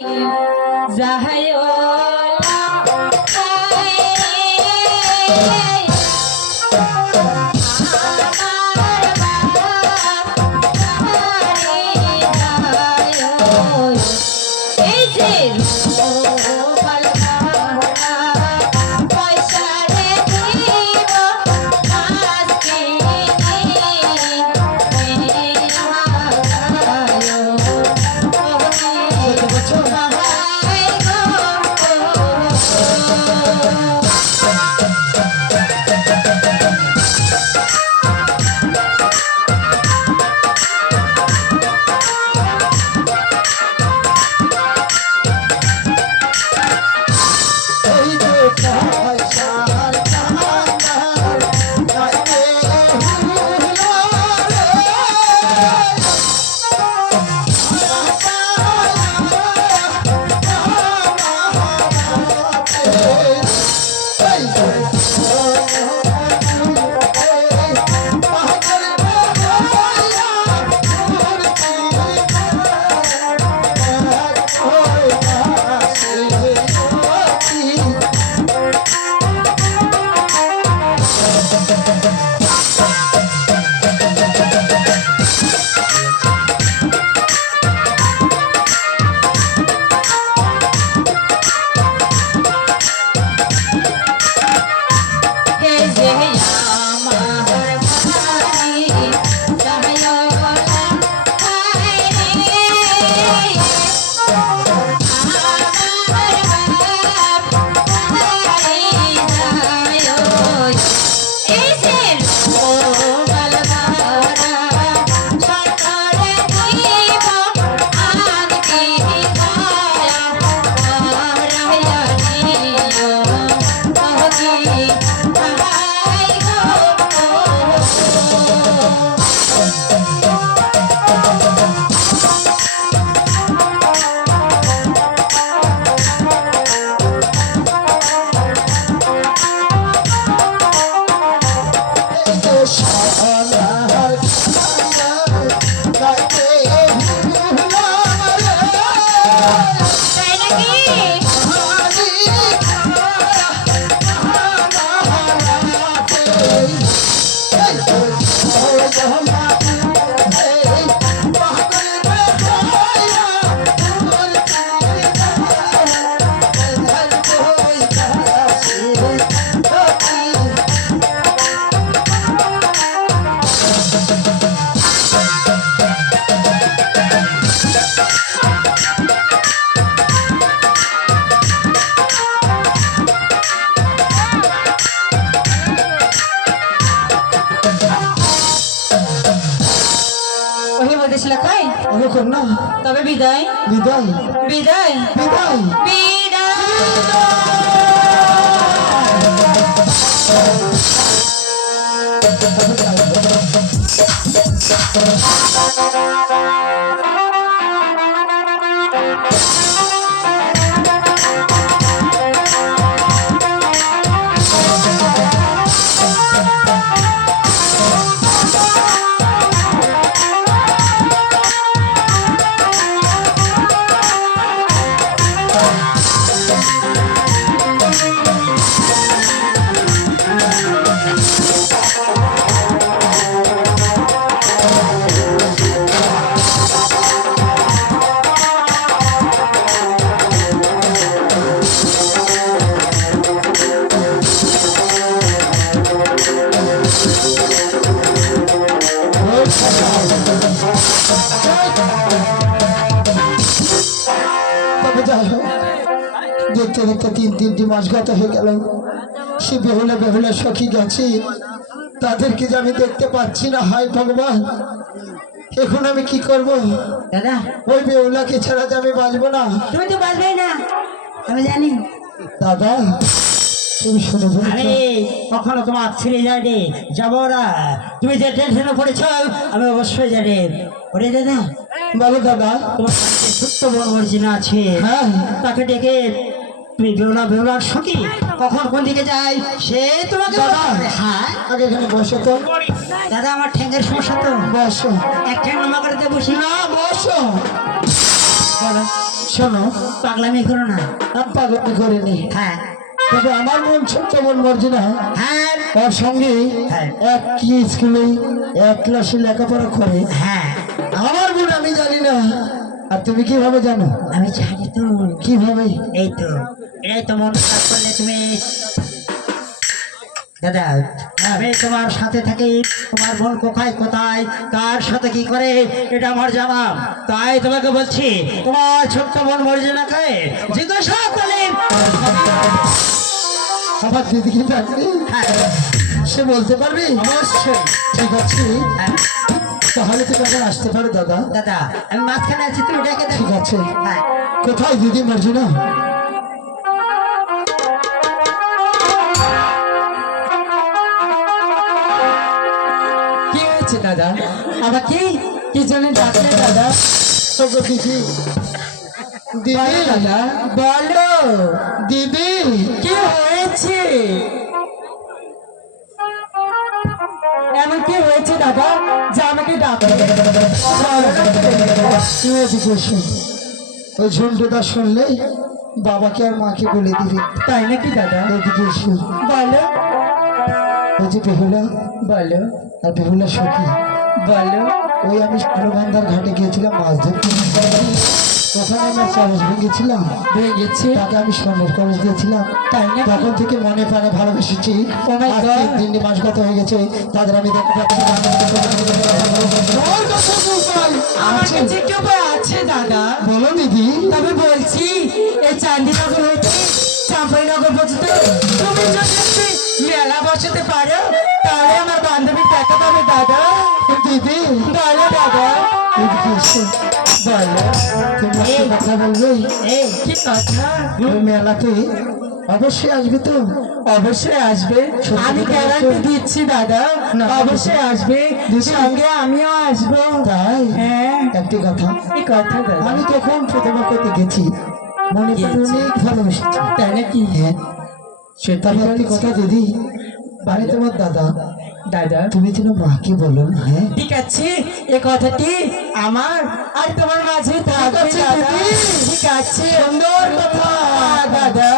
এই অনুকর না? তবে বিদায়। বিদায়। বিদায়। বিদায়। বিদায়। দেখতে দেখতে তিন তিনটি মাস গত হয়ে গেল। সে বেহুলে বেহুলে সখী গেছি। তাদেরকে যে আমি দেখতে পাচ্ছি না হায় ভগবান। এখন আমি কি করব? দাদা। ওই বেহুলাকে ছাড়া যে আমি বাঁচবো না। তুমি তো বাঁচবেই না। আমি জানি। দাদা তুমি শুনে ফেলেছ আরে কখনো তোমার ছেড়ে যায়নি যাব না তুমি যে টেনশনে পড়েছ আমি অবশ্যই জানি। ওরে দাদা বলো দাদা। তোমার ছোট্ট বড় অরিজিনা আছে। হ্যাঁ। তাকে ডেকে তুমি বেরোনা বেরোনার সখী কখন কোন দিকে যায় সে তোমাকে হ্যাঁ আগে এখানে বসো তো। দাদা আমার ঠ্যাঙ্গের সমস্যা তো। বসো। এক ঠ্যাং নামা করতে বসি। না বসো। শোনো পাগলামি করো না। পাগলামি করিনি। হ্যাঁ। তবে আমার মন ছোট্ট মন মর্জিনা হ্যাঁ। ওর সঙ্গে হ্যাঁ। এক কি স্কুলে এক ক্লাসে লেখাপড়া করে। হ্যাঁ। আমার বোন আমি জানি না। আর তুমি কীভাবে জানো? আমি জানি তো। কীভাবে? এই তো। এই তো মন খারাপ করলে তুমি। দাদা আমি তোমার সাথে থাকি তোমার বোন কোথায় কোথায় কার সাথে কি করে এটা আমার জানা। তাই তোমাকে বলছি তোমার ছোট্ট বোন মর্জিনাকে জিজ্ঞাসা করলে আমার দিদিকে ডাকবি? হ্যাঁ। সে বলতে পারবি? অবশ্যই। ঠিক আছে। হ্যাঁ। তাহলে তুমি এখন আসতে পারো দাদা। দাদা আমি মাঝখানে আছি তুমি ডেকে ঠিক আছে। হ্যাঁ। কোথায় দিদি মর্জিনা কি হয়েছে দাদা। আবার কি? কি জন্য ডাকলে দাদা? তোকে দিদি। দিদি। দাদা। বলো। দিদি। কি হয়েছে? এমন কি হয়েছে দাদা যে আমাকে ডাকলে এদিকে ওই ঝুন্টুটা শুনলে বাবাকে আর মাকে বলে দিবি। তাই নাকি দাদা? এদিকে বলো। যে বেহুলা? বলো। আর বেহুলা সখী? বলো। ওই আমি সোনবান্ধার ঘাটে গিয়েছিলাম মাছ ধরতে। ওখানে আমার চাষ ভেঙেছিলাম। ভেঙেছে। তাকে আমি স্বর্ণের কলেজ দিয়েছিলাম। তাই নাকি? তখন থেকে মনে প্রাণে ভালোবেসেছি। Oh my আজ God! তিন দিন মাস গত হয়ে গেছে। তাদের আমি দেখতে না। আছে? দাদা। বলো দিদি। তবে বলছি এই চান্দিনগর হয়েছে চাম্পাইনগর পর্যন্ত। বসাতে পারো তাহলে আমার বান্ধবীর দেখা পাবে দাদা। দিদি। বলো দাদা। বলো তুমি কথা বলবে? কি কথা? মেলাতে অবশ্যই আসবে তো? অবশ্যই আসবে। আমি গ্যারান্টি দিচ্ছি দাদা। অবশ্যই আসবে। সঙ্গে আমিও আসব। তাই? হ্যাঁ। একটি কথা। এই কথা দাদা? আমি তখন প্রথমে করতে গেছি মনে অনেক ভালোবেসেছি। তাই নাকি? হ্যাঁ। তবে একটি কথা দিদি। বাড়ি তোমার দাদা? দাদা? তুমি যেন মাকে বলো হ্যাঁ? ঠিক আছে এ কথাটি আমার আর তোমার মাঝে থাকবে ঠিক আছে। সুন্দর কথা। দাদা